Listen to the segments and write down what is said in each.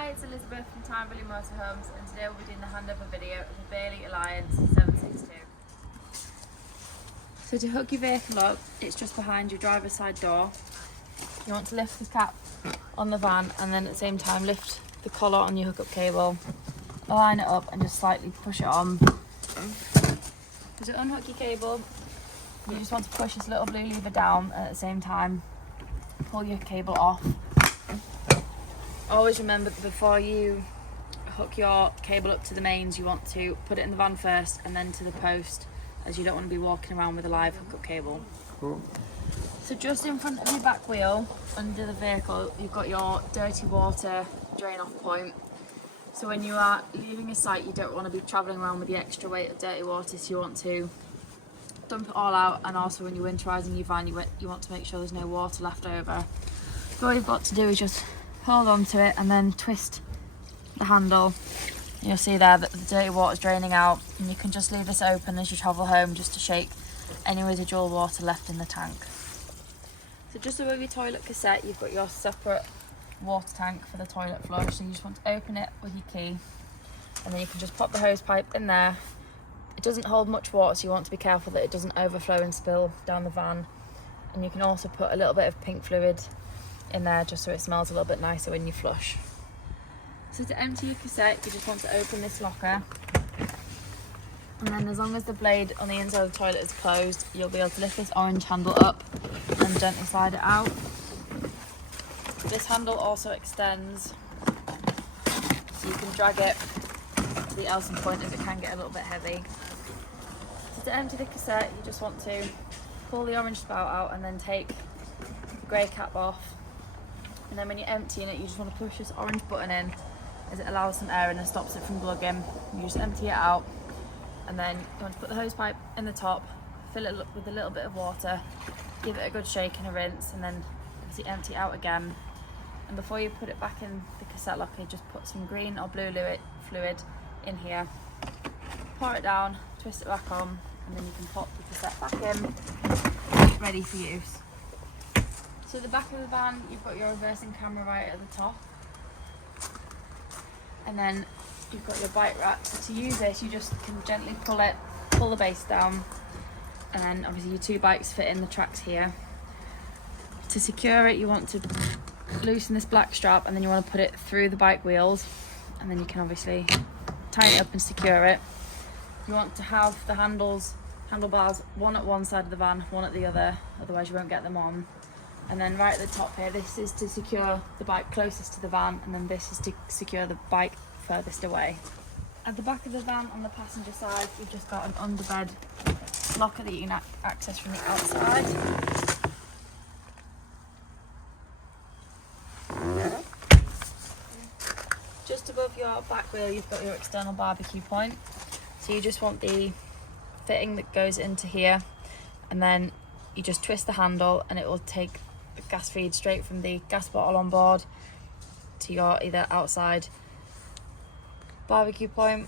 Hi, it's Elizabeth from Timberley Motorhomes, and today we'll be doing the handover video of the Bailey Alliance 762. So to hook your vehicle up, it's just behind your driver's side door. You want to lift the cap on the van and then at the same time lift the collar on your hookup cable, align it up and just slightly push it on. To unhook your cable, you just want to push this little blue lever down and at the same time pull your cable off. Always remember that before you hook your cable up to the mains, you want to put it in the van first and then to the post, as you don't want to be walking around with a live hookup cable. Cool. So just in front of your back wheel, under the vehicle, you've got your dirty water drain off point. So when you are leaving a site, you don't want to be travelling around with the extra weight of dirty water, so you want to dump it all out. And also when you're winterising your van, you want to make sure there's no water left over. So all you've got to do is just hold on to it and then twist the handle. You'll see there that the dirty water is draining out, and you can just leave this open as you travel home just to shake any residual water left in the tank. So just above your toilet cassette, you've got your separate water tank for the toilet flush. So you just want to open it with your key, and then you can just pop the hose pipe in there. It doesn't hold much water, so you want to be careful that it doesn't overflow and spill down the van. And you can also put a little bit of pink fluid in there just so it smells a little bit nicer when you flush. So to empty your cassette, you just want to open this locker, and then as long as the blade on the inside of the toilet is closed, you'll be able to lift this orange handle up and gently slide it out. This handle also extends, so you can drag it to the Elson point as it can get a little bit heavy. So to empty the cassette, you just want to pull the orange spout out and then take the grey cap off. And then when you're emptying it, you just want to push this orange button in, as it allows some air in and stops it from glugging. You just empty it out, and then you want to put the hose pipe in the top, fill it with a little bit of water, give it a good shake and a rinse, and then obviously empty it out again. And before you put it back in the cassette locker, just put some green or blue fluid in here, pour it down, twist it back on, and then you can pop the cassette back in, ready for use. So the back of the van, you've got your reversing camera right at the top, and then you've got your bike rack. So to use this, you just can gently pull the base down, and then obviously your two bikes fit in the tracks here. To secure it, you want to loosen this black strap, and then you want to put it through the bike wheels, and then you can obviously tighten it up and secure it. You want to have the handlebars, one at one side of the van, one at the other, otherwise you won't get them on. And then right at the top here, this is to secure the bike closest to the van, and then this is to secure the bike furthest away. At the back of the van on the passenger side, you've just got an underbed locker that you can access from the outside. Just above your back wheel, you've got your external barbecue point. So you just want the fitting that goes into here, and then you just twist the handle and it will take the gas feed straight from the gas bottle on board to your either outside barbecue point.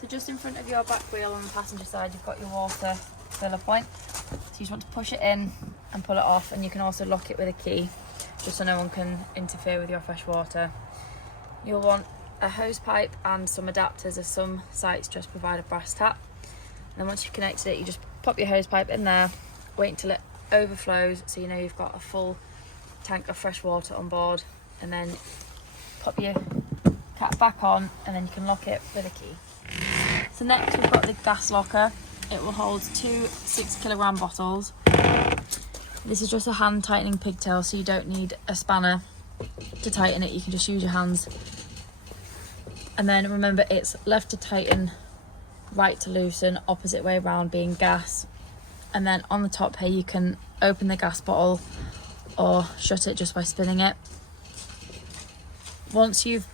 So just in front of your back wheel on the passenger side, you've got your water filler point. So you just want to push it in and pull it off, and you can also lock it with a key just so no one can interfere with your fresh water. You'll want a hose pipe and some adapters, as some sites just provide a brass tap. And then once you've connected it, you just pop your hose pipe in there, wait until it overflows so you know you've got a full tank of fresh water on board, and then pop your cap back on, and then you can lock it with a key. So next we've got the gas locker. It will hold two 6-kilogram bottles. This is just a hand tightening pigtail, so you don't need a spanner to tighten it, you can just use your hands. And then remember, it's left to tighten, right to loosen, opposite way around being gas. And then on the top here, you can open the gas bottle or shut it just by spinning it. Once you've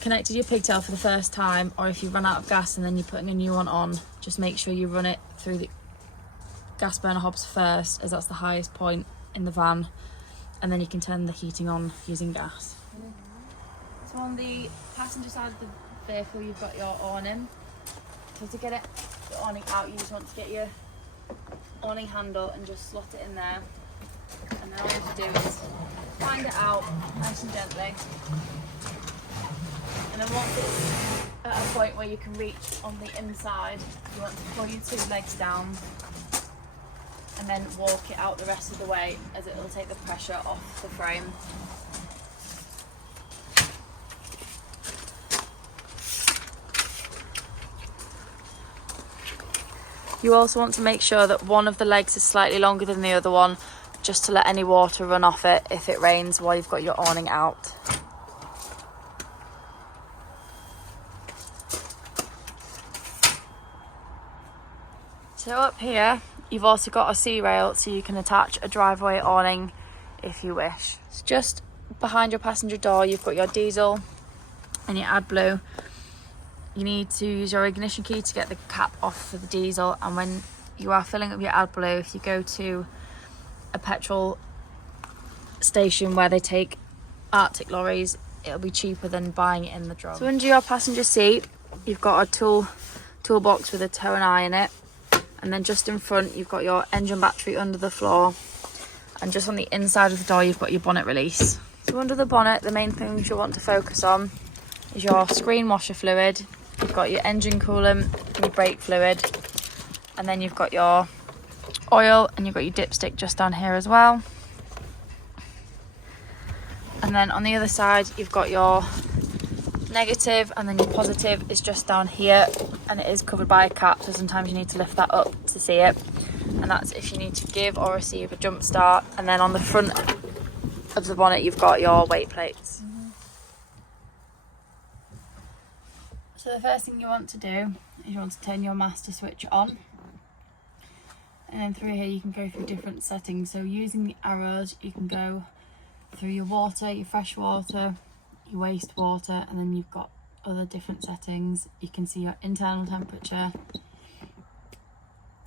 connected your pigtail for the first time, or if you run out of gas and then you're putting a new one on, just make sure you run it through the gas burner hobs first, as that's the highest point in the van, and then you can turn the heating on using gas. So on the passenger side of the vehicle, you've got your awning. So to get the awning out, you just want to get your awning handle and just slot it in there. And then all you have to do is find it out nice and gently. And then once it's at a point where you can reach on the inside, you want to pull your two legs down and then walk it out the rest of the way, as it will take the pressure off the frame. You also want to make sure that one of the legs is slightly longer than the other one, just to let any water run off it if it rains while you've got your awning out. So up here, you've also got a sea rail, so you can attach a driveway awning if you wish. It's just behind your passenger door, you've got your diesel and your AdBlue. You need to use your ignition key to get the cap off for the diesel, and when you are filling up your AdBlue, if you go to a petrol station where they take Arctic lorries, it'll be cheaper than buying it in the drum. So under your passenger seat, you've got a toolbox with a toe and eye in it, and then just in front you've got your engine battery under the floor, and just on the inside of the door you've got your bonnet release. So under the bonnet, the main things you'll want to focus on is your screen washer fluid, you've got your engine coolant, your brake fluid, and then you've got your oil, and you've got your dipstick just down here as well. And then on the other side you've got your negative, and then your positive is just down here, and it is covered by a cap, so sometimes you need to lift that up to see it, and that's if you need to give or receive a jump start. And then on the front of the bonnet you've got your weight plates. So the first thing you want to do is you want to turn your master switch on, and then through here you can go through different settings. So using the arrows you can go through your water, your fresh water, your wastewater, and then you've got other different settings. You can see your internal temperature.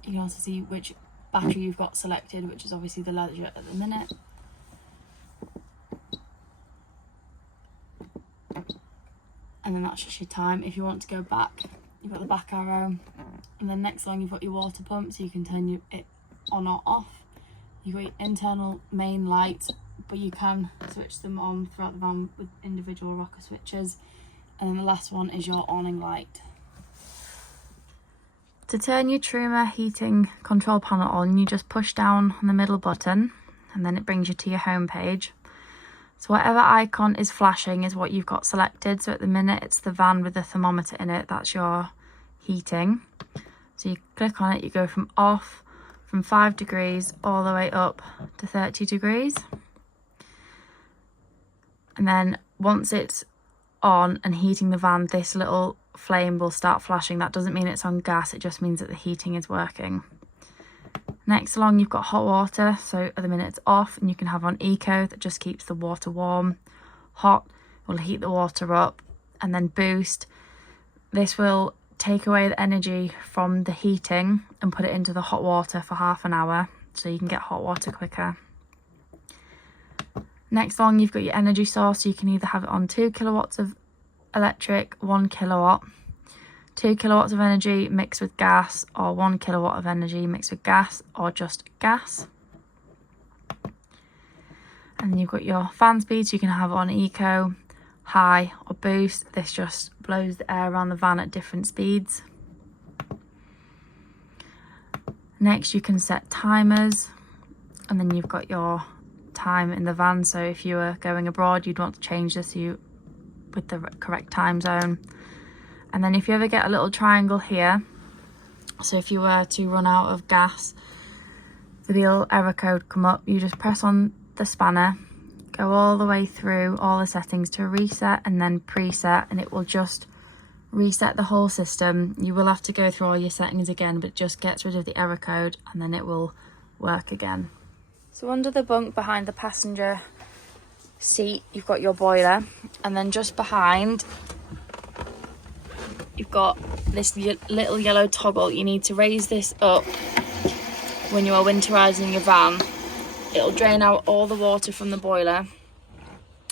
You can also see which battery you've got selected, which is obviously the Leisure at the minute. And then that's just your time. If you want to go back, you've got the back arrow, and then next along you've got your water pump, so you can turn it on or off. You've got your internal main lights, but you can switch them on throughout the van with individual rocker switches. And then the last one is your awning light. To turn your Truma heating control panel on, you just push down on the middle button, and then it brings you to your home page. So whatever icon is flashing is what you've got selected. So at the minute it's the van with the thermometer in it, that's your heating. So you click on it, you go from off, from 5 degrees all the way up to 30 degrees. And then once it's on and heating the van, this little flame will start flashing. That doesn't mean it's on gas, it just means that the heating is working. Next along you've got hot water, so at the minute it's off, and you can have on eco, that just keeps the water warm. Hot will heat the water up, and then boost, this will take away the energy from the heating and put it into the hot water for half an hour, so you can get hot water quicker. Next along you've got your energy source, so you can either have it on 2 kilowatts of electric, 1 kilowatt, 2 kilowatts of energy mixed with gas, or 1 kilowatt of energy mixed with gas, or just gas. And then you've got your fan speed, so you can have it on eco, high or boost. This just blows the air around the van at different speeds. Next you can set timers, and then you've got your time in the van, so if you were going abroad you'd want to change this with the correct time zone. And then if you ever get a little triangle here, so if you were to run out of gas, the little error code come up, you just press on the spanner, go all the way through all the settings to reset and then preset, and it will just reset the whole system. You will have to go through all your settings again, but it just gets rid of the error code and then it will work again. So under the bunk behind the passenger seat you've got your boiler, and then just behind you've got this little yellow toggle. You need to raise this up when you are winterising your van. It'll drain out all the water from the boiler,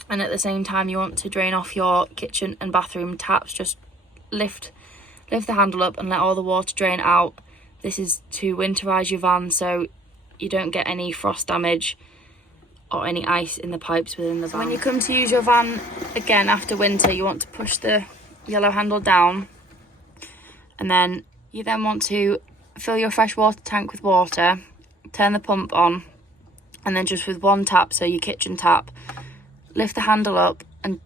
and at the same time you want to drain off your kitchen and bathroom taps. Just lift the handle up and let all the water drain out. This is to winterise your van so you don't get any frost damage or any ice in the pipes within the van. When you come to use your van again after winter, you want to push the yellow handle down, and then you want to fill your freshwater tank with water, turn the pump on, and then just with one tap, so your kitchen tap, lift the handle up and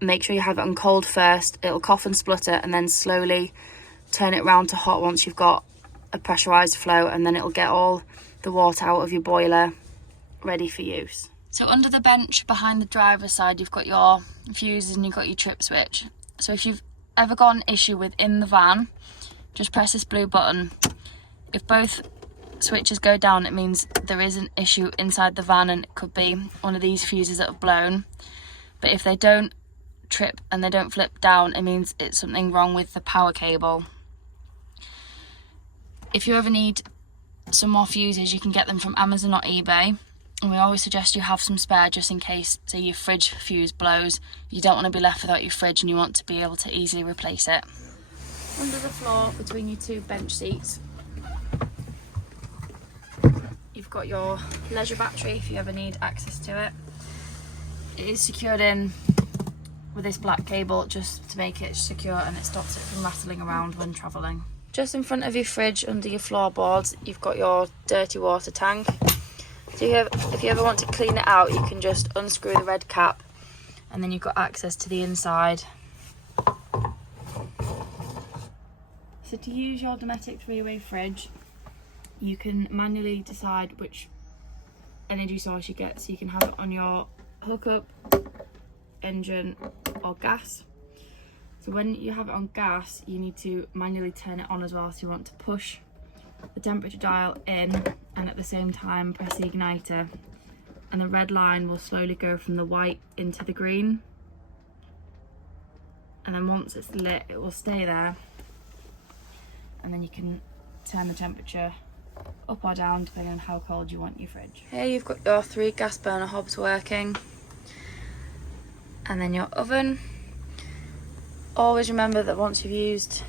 make sure you have it on cold first. It'll cough and splutter, and then slowly turn it round to hot once you've got a pressurised flow, and then it'll get all the water out of your boiler ready for use. So under the bench behind the driver's side, you've got your fuses and you've got your trip switch. So if you've ever got an issue within the van, just press this blue button. If both switches go down, it means there is an issue inside the van, and it could be one of these fuses that have blown. But if they don't trip and they don't flip down, it means it's something wrong with the power cable. If you ever need some more fuses, you can get them from Amazon or eBay, and we always suggest you have some spare just in case, say, your fridge fuse blows. You don't want to be left without your fridge, and you want to be able to easily replace it. Under the floor between your two bench seats, you've got your leisure battery if you ever need access to it. It is secured in with this black cable just to make it secure, and it stops it from rattling around when travelling. Just in front of your fridge, under your floorboards, you've got your dirty water tank. So if you ever want to clean it out, you can just unscrew the red cap, and then you've got access to the inside. So to use your Dometic 3-way fridge, you can manually decide which energy source you get. So you can have it on your hookup, engine or gas. So when you have it on gas, you need to manually turn it on as well. So you want to push the temperature dial in, and at the same time press the igniter, and the red line will slowly go from the white into the green, and then once it's lit, it will stay there, and then you can turn the temperature up or down depending on how cold you want your fridge. Here you've got your 3 gas burner hobs working, and then your oven. Always remember that once you've used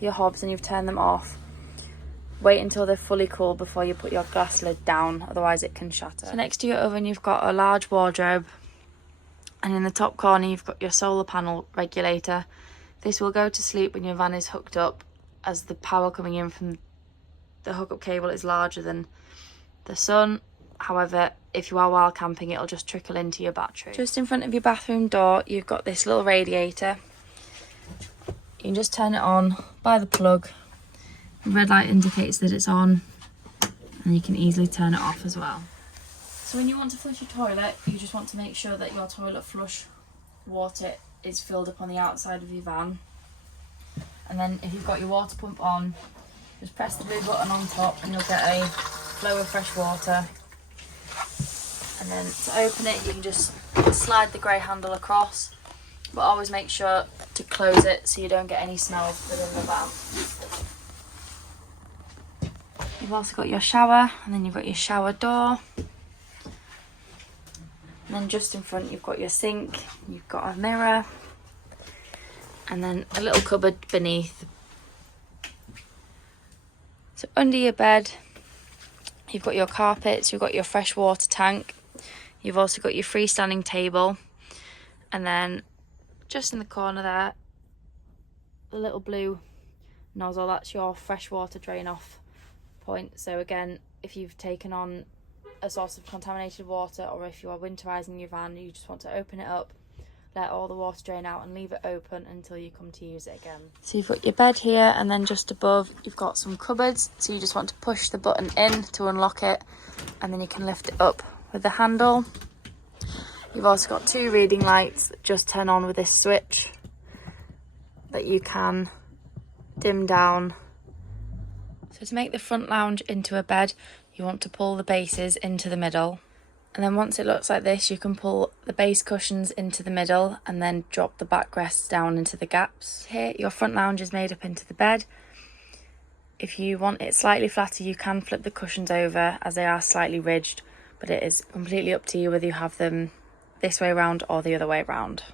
your hobs and you've turned them off, wait until they're fully cool before you put your glass lid down, otherwise it can shatter. So next to your oven you've got a large wardrobe, and in the top corner you've got your solar panel regulator. This will go to sleep when your van is hooked up, as the power coming in from the hookup cable is larger than the sun. However, if you are wild camping, it'll just trickle into your battery. Just in front of your bathroom door, you've got this little radiator. You can just turn it on by the plug. The red light indicates that it's on, and you can easily turn it off as well. So when you want to flush your toilet, you just want to make sure that your toilet flush water is filled up on the outside of your van. And then if you've got your water pump on, just press the blue button on top and you'll get a flow of fresh water. And then to open it, you can just slide the grey handle across, but always make sure to close it so you don't get any smells within the van. You've also got your shower, and then you've got your shower door. And then just in front you've got your sink, you've got a mirror, and then a little cupboard beneath. So under your bed, you've got your carpets, you've got your fresh water tank, you've also got your freestanding table, and then just in the corner there, the little blue nozzle, that's your fresh water drain off point. So again, if you've taken on a source of contaminated water, or if you are winterising your van, you just want to open it up, let all the water drain out, and leave it open until you come to use it again. So you've got your bed here, and then just above you've got some cupboards. So you just want to push the button in to unlock it, and then you can lift it up with the handle. You've also got 2 reading lights that just turn on with this switch that you can dim down. So to make the front lounge into a bed, you want to pull the bases into the middle. And then once it looks like this, you can pull the base cushions into the middle and then drop the backrests down into the gaps. Here, your front lounge is made up into the bed. If you want it slightly flatter, you can flip the cushions over, as they are slightly ridged, but it is completely up to you whether you have them this way round or the other way round.